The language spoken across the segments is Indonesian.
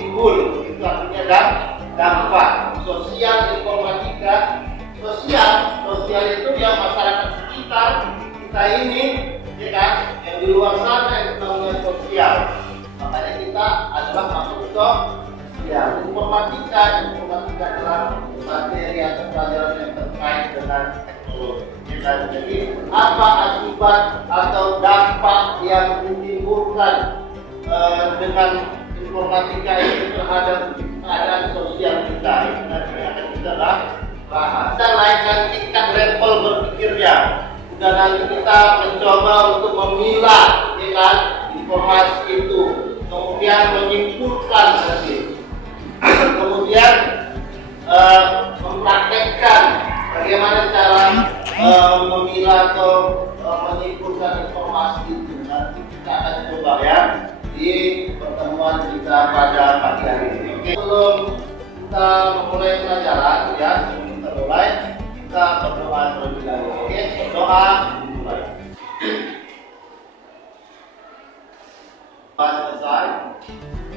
timbul, itu artinya dampak. Sosial informatika, sosial itu yang masyarakat sekitar kita ini, ya kan, yang di luar sana itu namanya sosial. Makanya kita adalah masuk ke ya informatika adalah materi atau pelajaran yang terkait dengan teknologi. Jadi apa akibat atau dampak yang ditimbulkan dengan informatika itu terhadap keadaan sosial kita? Itu nanti akan kita bahas. Kita naikkan tingkat level berpikirnya. Dan nanti kita mencoba untuk memilah, ya kan, informasi itu, kemudian menyimpulkan nanti. Kemudian mempraktekkan bagaimana cara memilah atau menyimpulkan informasi itu. Nanti kita akan coba ya di pertemuan kita pada pagi hari ini. Oke, sebelum kita memulai pelajaran ya, sebelum kita mulai, kita berdoa terlebih dahulu. Oke, berdoa dimulai. Selesai.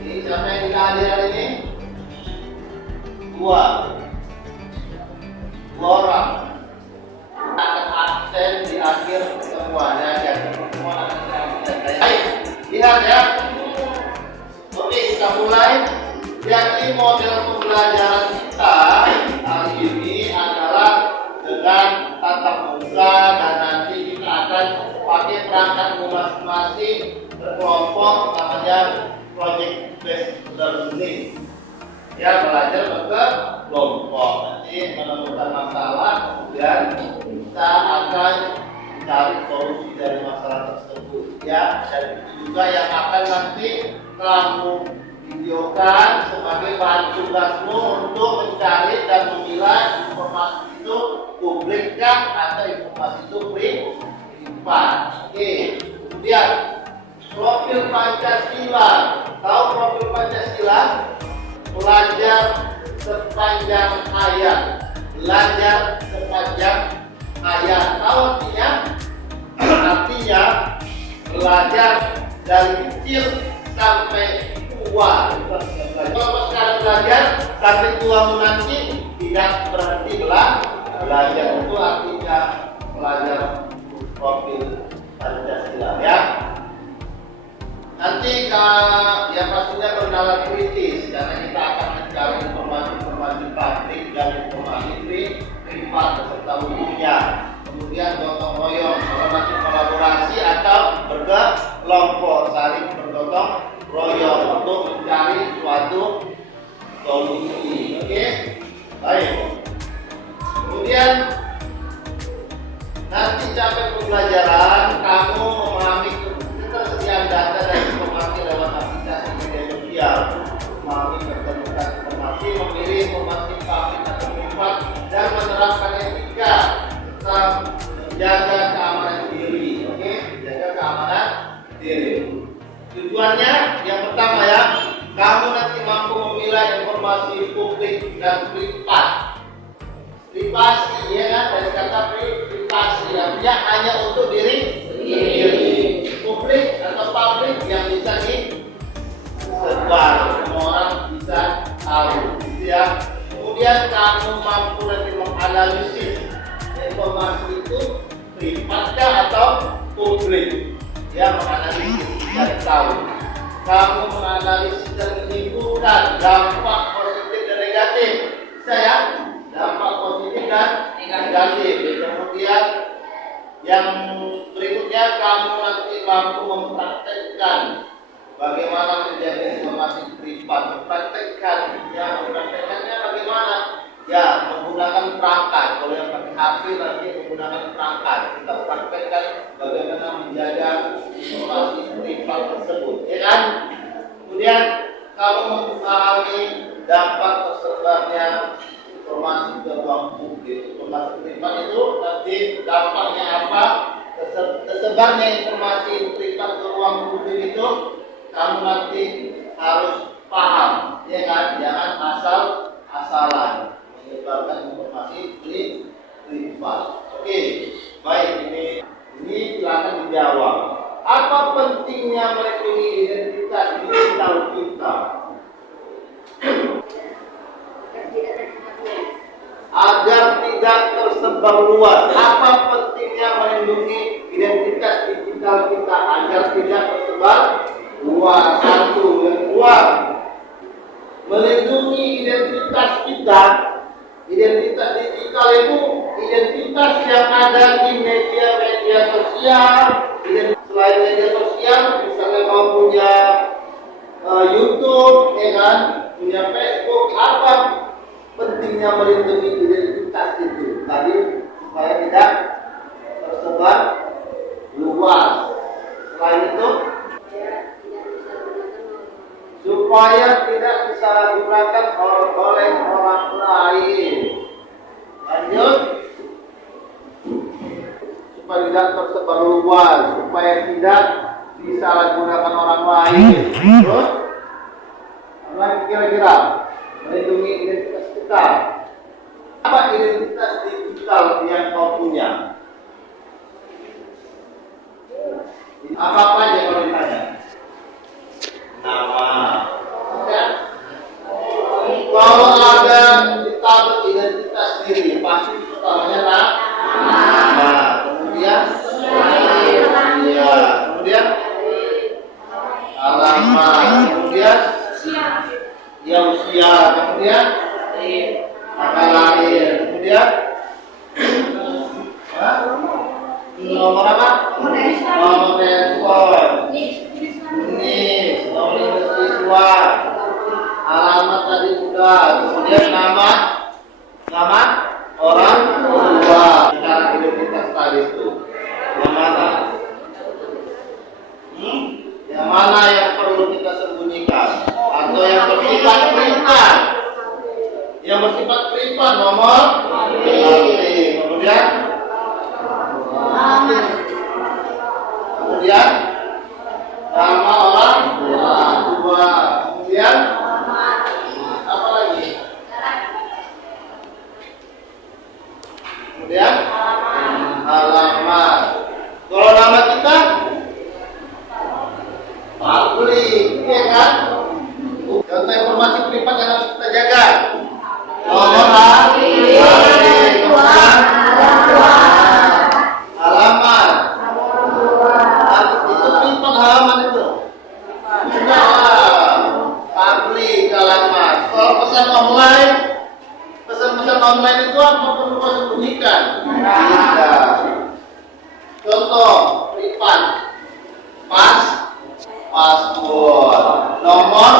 Ini siapa yang tidak hadir hari ini? Dua orang akan absen di akhir pertemuan ya. Pertemuan akan absen. Baik, lihat ya. Oke, kita mulai. Jadi model pembelajaran kita hari ini adalah dengan tatap muka dan nanti kita akan pakai perangkat masing-masing berkelompok, namanya project based learning. Ya, belajar berkelompok, nanti menemukan masalah, kemudian kita akan mencari solusi dari masalah tersebut. Ya, dan itu juga yang akan nanti kamu videokan sebagai bahan tugasmu untuk mencari dan memilah informasi itu publik atau informasi itu privat. Oke, kemudian profil Pancasila. Tahu profil Pancasila? Belajar sepanjang hayat. Belajar sepanjang hayat. Tahu artinya? Artinya belajar dari kecil sampai tua. Kalau sekarang belajar sampai tua nanti tidak berhenti belajar. Itu artinya belajar profil Pancasila ya. Nanti ya pastinya bernalar kritis karena kita akan mencari informasi publik dan informasi privat beserta umumnya. Kemudian gotong royong, kalau nanti kolaborasi atau berkelompok, saling bergotong royong untuk mencari suatu solusi. Oke, baik. Kemudian nanti sampai pembelajaran kamu memahami ketersediaan data dan informasi lewat aplikasi media sosial, memahami keterbukaan informasi, memilih informasi publik atau privat, dan menerapkan etika serta menjaga keamanan diri. Oke, menjaga keamanan diri. Tujuannya yang pertama ya, kamu nanti mampu memilah informasi publik dan privat. Privasi ya kan, dari kata privasi artinya hanya untuk diri sendiri. Publik atau publik yang bisa disebar, semua orang bisa tahu, gitu ya. Kemudian kamu mampu nanti menganalisis informasi itu privat atau publik, ya, menganalisis dan tahu. Kamu menganalisis dan menyimpulkan dampak positif dan negatif, bisa ya, dampak positif dan negatif. Kemudian yang berikutnya kamu nanti mampu mempraktekkan bagaimana menjaga informasi privat. Mempraktekkannya bagaimana? Ya, menggunakan perangkat. Kalau yang pakai HP nanti menggunakan perangkat. Kita praktekkan bagaimana menjaga informasi privat tersebut, ya kan? Kemudian kamu memahami dampak tersebarnya informasi ke ruang publik. Informasi privat itu nanti dampaknya apa? Tersebarnya informasi privat ke ruang publik itu kamu nanti harus paham, ya kan? Jangan asal-asalan menyebarkan informasi privat. Oke, baik, ini silakan dijawab. Apa pentingnya melindungi identitas digital kita? tersebar luas. Apa pentingnya melindungi identitas digital kita agar tidak tersebar luas? Satu, yang kedua, melindungi identitas kita. Identitas digital itu identitas yang ada di media-media sosial. Selain media sosial, misalnya kau punya YouTube, ya kan, punya Facebook, apa pentingnya melindungi identitas itu? Tadi supaya tidak tersebar luas. Selain itu, supaya tidak disalahgunakan oleh orang lain. Lanjut, supaya tidak tersebar luas, supaya tidak disalahgunakan orang lain. Terus, apa kira-kira melindungi identitas kita? Apa identitas digital yang kau punya? Apa aja kalau ditanya? Nama, ya. Kalau ada kita beridentitas diri, pasti pertamanya nama, kemudian kemudian alamat, kemudian ya usia, kemudian tanggal lahir, kemudian nomor apa? Nomor telepon, nomor siswa, alamat tadi sudah, kemudian nama orang tua. Cara identitas tadi itu yang mana? Yang mana yang perlu kita sembunyikan atau yang bersifat privat? Yang bersifat privat nomor kemudian nama orang tua, kemudian apa lagi? Kemudian alamat. Kalau nama kita publik, ya kan? Contoh informasi privat yang harus kita jaga. Nomor alamat. Itu privat halaman itu. Publik alamat. Kalau pesan online itu apa perlu kau sembunyikan? Tidak. Contoh privat, password, nomor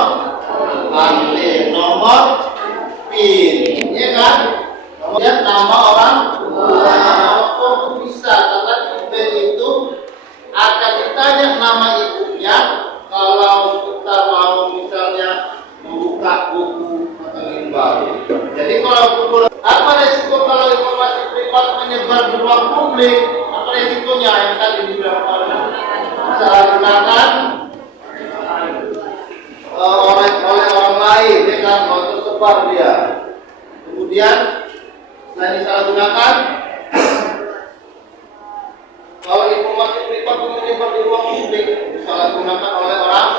aktif, nomor PIN, ya kan? Kemudian nama orang tua. Kok bisa? Karena PIN itu akan ditanya nama ibunya kalau kita mau misalnya membuka buku atau baru. Jadi kalau buku, apa resiko kalau informasi privat menyebar di ruang publik? Apa resikonya yang tadi dibilang disalahgunakan oleh orang lain, ya kan? Kalau tersebar dia. Kemudian selain disalahgunakan, kalau informasi privat menyebar di ruang publik disalahgunakan oleh orang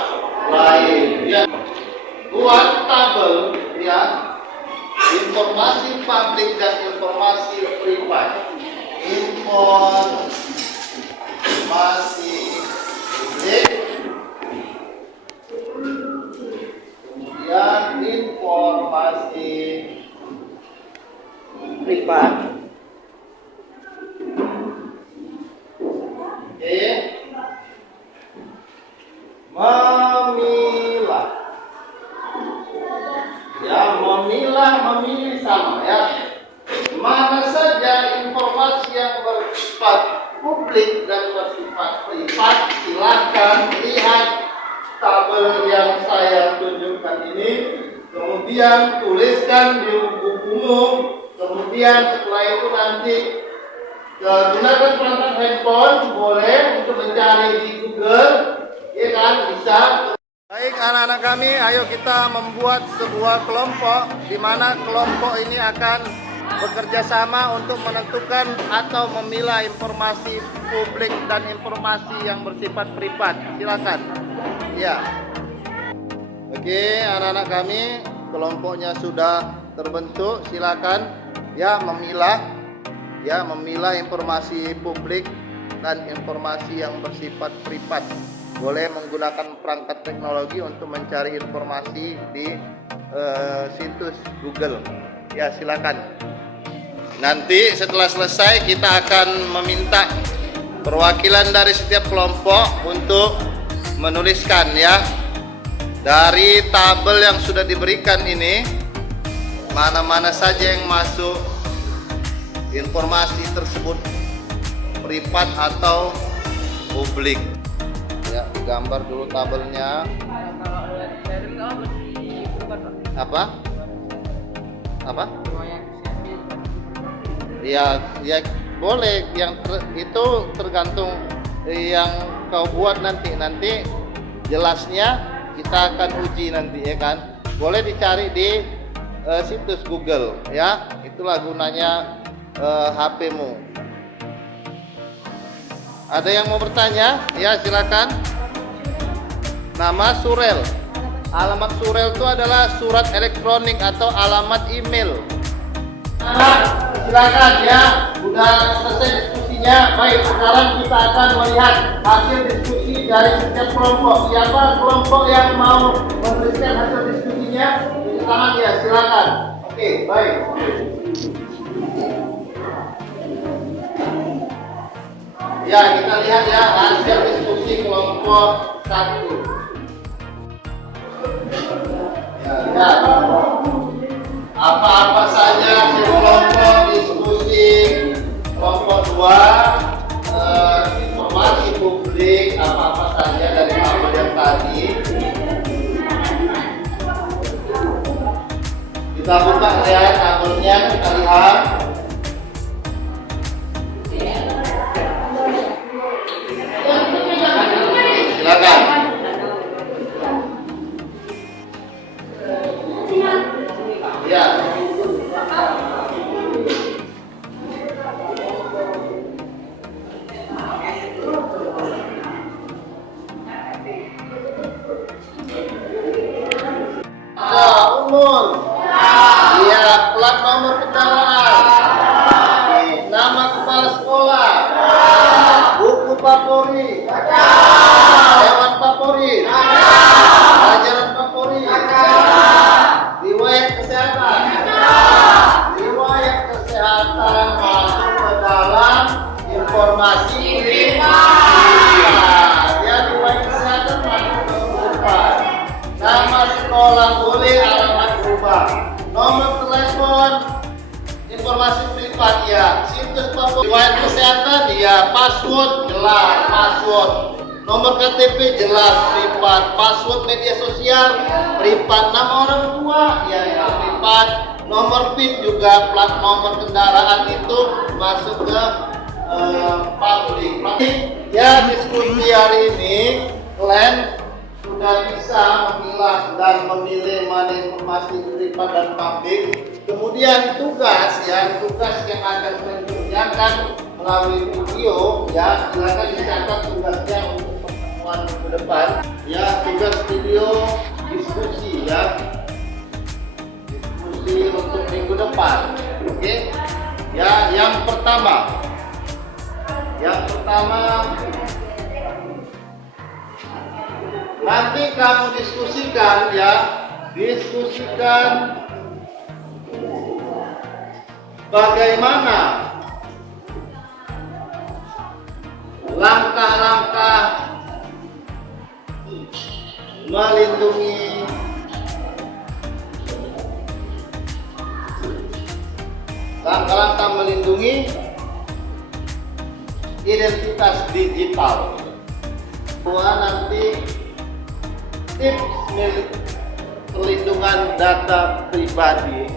lain. Ya, buat tabel, ya, informasi publik dan informasi privat. Informasi publik, kemudian informasi privat. Oke. Memilah. Ya, memilih sama ya. Mana saja informasi yang bersifat publik dan bersifat privat, silakan lihat tabel yang saya tunjukkan ini, kemudian tuliskan di bukumu, kemudian setelah itu nanti gunakan perangkat handphone, boleh untuk mencari di Google, ya kan, bisa. Baik anak-anak kami, ayo kita membuat sebuah kelompok di mana kelompok ini akan bekerja sama untuk menentukan atau memilah informasi publik dan informasi yang bersifat privat. Silakan. Ya. Oke, anak-anak kami, kelompoknya sudah terbentuk. Silakan ya memilah ya, memilah informasi publik dan informasi yang bersifat privat. Boleh menggunakan perangkat teknologi untuk mencari informasi di situs Google. Ya, silakan. Nanti setelah selesai kita akan meminta perwakilan dari setiap kelompok untuk menuliskan, ya, dari tabel yang sudah diberikan ini mana-mana saja yang masuk informasi tersebut privat atau publik. Ya, digambar dulu tabelnya. Apa? Ya boleh, yang itu tergantung yang kau buat nanti jelasnya kita akan uji nanti, ya kan. Boleh dicari di situs Google, ya, itulah gunanya HP-mu. Ada yang mau bertanya? Ya, silakan. Nama Surel. Alamat Surel itu adalah surat elektronik atau alamat email. Silakan, ya. Udah selesai diskusinya. Baik, sekarang kita akan melihat hasil diskusi dari setiap kelompok. Siapa kelompok yang mau memberikan hasil diskusinya? Di tangan, ya, silakan. Oke, baik. Ya, kita lihat, ya, hasil diskusi kelompok 1. Ya, lihat apa-apa saja hasil kelompok diskusi. Kelompok 2, informasi publik, apa-apa saja dari tabel yang tadi. Kita buka, ya, tabelnya, kita lihat. Silakan. Ya. Umur. Iya, plat nomor kendaraan. Nama kepala sekolah. Buku favorit. Hewan favorit. Pelajaran favorit. Riwayat kesehatan. Riwayat kesehatan masuk ke dalam informasi privat. Ya, riwayat kesehatan masuk ke privat. Nama sekolah boleh, alamat berubah. Nomor telepon informasi privat, ya. Situs favorit. Riwayat kesehatan, ya. Password jelas, password. Nomor KTP jelas, privat. Password media sosial privat. Nama orang tua, ya, privat. Nomor PIN juga, plat nomor kendaraan itu masuk ke publik. Ya, diskusi hari ini kalian sudah bisa memilah dan memilih mana informasi privat dan publik. Kemudian tugas yang akan kalian kerjakan melalui video, ya, silakan dicatat tugasnya untuk pertemuan minggu depan. Ya, tugas video diskusi, ya, diskusi untuk minggu depan. Oke. Ya, yang pertama nanti kamu diskusikan, ya, bagaimana langkah-langkah melindungi identitas digital. Nanti tips perlindungan data pribadi.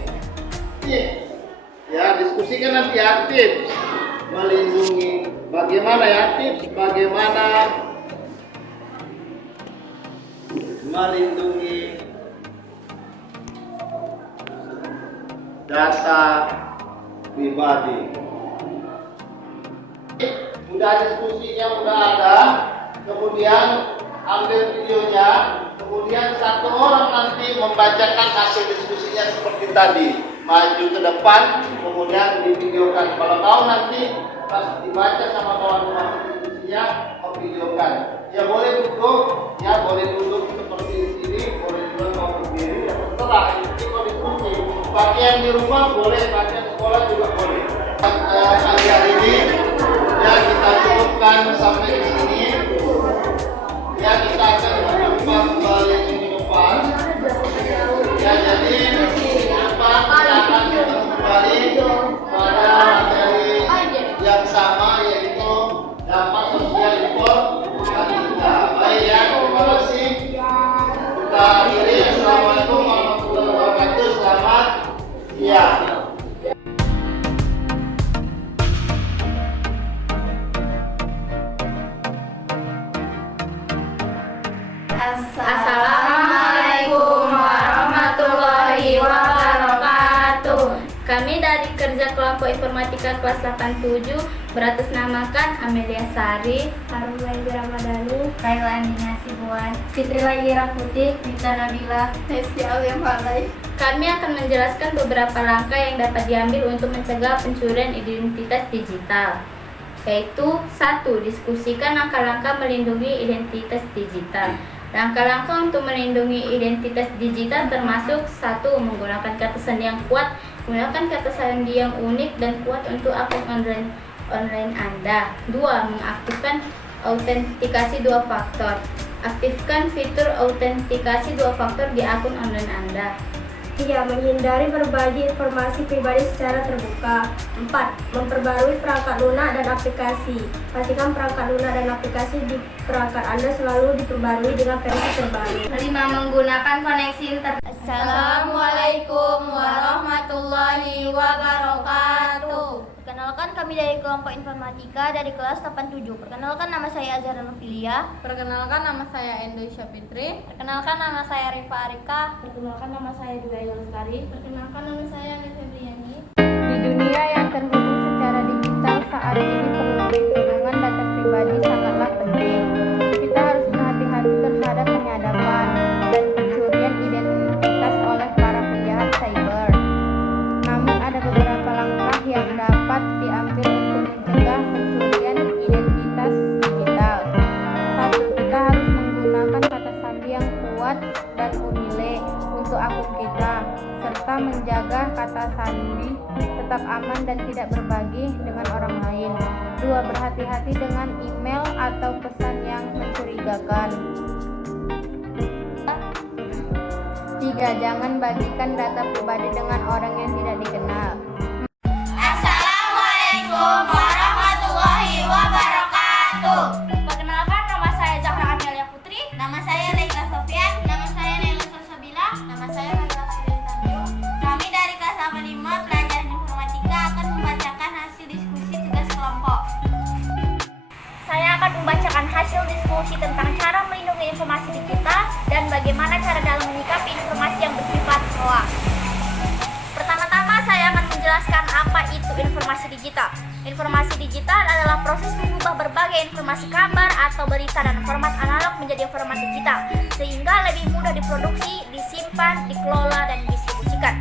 Ya, diskusikan nanti, ya, tips melindungi bagaimana, ya, tips bagaimana melindungi data pribadi. Udah diskusinya udah ada, kemudian ambil videonya, kemudian satu orang nanti membacakan hasil diskusinya seperti tadi. maju ke depan, kemudian divideokan. Kalau kau nanti pas dibaca sama kawan-kawan institusinya, kau videokan. Ya boleh duduk seperti di sini, boleh juga kau berdiri, ya terserah. Ini kau diskusi. Pakaian di rumah boleh, pakaian sekolah juga boleh. Pagi hari ini, ya kita cukupkan sampai di sini. Ya kita akan berjumpa kembali minggu depan. Ya jadi depan kita akan kembali pada materi yang sama, yaitu dampak sosial informatika. Baik ya, terima kasih. Kita akhiri. Assalamualaikum warahmatullahi wabarakatuh. Selamat siang. Assalamualaikum warahmatullahi wabarakatuh. Kami dari kerja kelompok informatika kelas 87 beratasnamakan Amelia Sari, Harum Laili Ramadhani, Kaila Andina Sibuan, Fitri Laila Putih, Rita Nabila, Hesti Alia Malai. Kami akan menjelaskan beberapa langkah yang dapat diambil untuk mencegah pencurian identitas digital. Yaitu 1. Diskusikan langkah-langkah melindungi identitas digital. Langkah-langkah untuk melindungi identitas digital termasuk 1. Menggunakan kata sandi yang kuat, menggunakan kata sandi yang unik dan kuat untuk akun online Anda. 2. Mengaktifkan autentikasi 2 faktor. Aktifkan fitur autentikasi 2 faktor di akun online Anda. 3. Menghindari berbagi informasi pribadi secara terbuka. 4. Memperbarui perangkat lunak dan aplikasi. Pastikan perangkat lunak dan aplikasi di perangkat Anda selalu diperbarui dengan versi terbaru. 5. Menggunakan koneksi internet. Assalamualaikum warahmatullahi wabarakatuh. Perkenalkan, kami dari kelompok informatika dari kelas 87. Perkenalkan, nama saya Azhar Novilia. Perkenalkan, nama saya Endosya Fitri. Perkenalkan, nama saya Rifa Arika. Perkenalkan, nama saya Dwi Lestari. Perkenalkan, nama saya Ane Febriani. Di dunia yang terhubung secara digital saat ini, perlindungan data pribadi sangatlah penting. Kita harus berhati-hati terhadap penyadapan dan pencurian identitas oleh para penjahat cyber. Namun ada beberapa langkah yang dapat diambil untuk mencegah pencurian identitas digital. 1. Kita harus menggunakan kata sandi yang kuat dan unile untuk akun kita, serta menjaga kata sandi tetap aman dan tidak berbagi dengan orang lain. 2. Berhati-hati dengan email atau pesan yang mencurigakan. 3. Jangan bagikan data pribadi dengan orang yang tidak dikenal. Assalamualaikum warahmatullahi wabarakatuh. Perkenalkan, nama saya Zahra Amelia Putri. Nama saya Leila Sofian. Nama saya Naila Salsabila. Nama saya Naila Tanjung. Kami dari kelas 85 pelajaran informatika akan membacakan hasil diskusi tugas kelompok. Saya akan membacakan hasil diskusi tentang cara melindungi informasi digital dan bagaimana cara dalam menyikapi informasi yang bersifat hoax. Pertama-tama saya akan menjelaskan apa itu informasi digital. Informasi digital adalah proses mengubah berbagai informasi kabar atau berita dan format analog menjadi format digital, sehingga lebih mudah diproduksi, disimpan, dikelola, dan didistribusikan.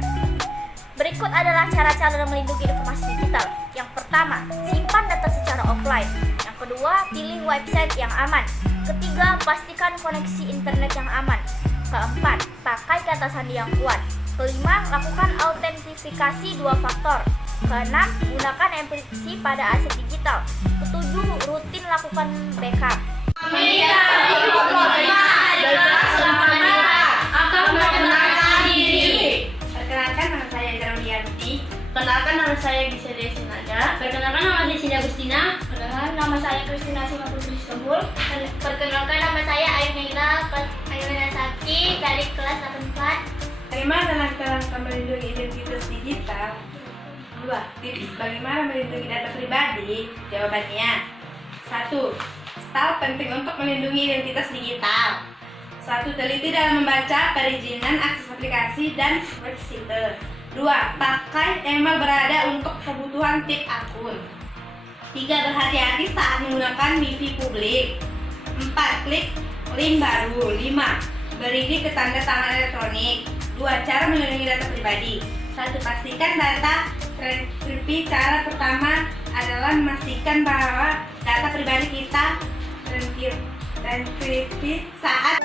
Berikut adalah cara-cara dalam melindungi informasi digital. Yang pertama, simpan data secara offline. Yang kedua, pilih website yang aman. Ketiga, pastikan koneksi internet yang aman. Keempat, pakai kata sandi yang kuat. Kelima, lakukan autentifikasi 2 faktor. Keenam, gunakan enkripsi pada aset digital. Ketujuh, rutin lakukan backup. Kami dari kelompok 5 dari kelas 85 akan memperkenalkan diri. Perkenalkan, nama saya Zarmiyanti. Perkenalkan, nama saya Gisel Sinaga. Perkenalkan, nama saya Cindy Agustina. Perkenalkan, nama saya Kristina Simaputri Istanbul. Perkenalkan, nama saya Ayunaila Saki dari kelas 84. Bagaimana langkah-langkah melindungi identitas digital? 2. Tips bagaimana melindungi data pribadi? Jawabannya 1. Style penting untuk melindungi identitas digital. 1. Teliti dalam membaca perizinan akses aplikasi dan website. 2. Pakai email berada untuk kebutuhan tip akun. 3. Berhati-hati saat menggunakan wifi publik. 4. Klik link baru. 5. Beri ke tanda tangan elektronik. 2. Cara melindungi data pribadi. 1. Pastikan data terenkripsi. Cara pertama adalah memastikan bahwa data pribadi kita terenkripsi saat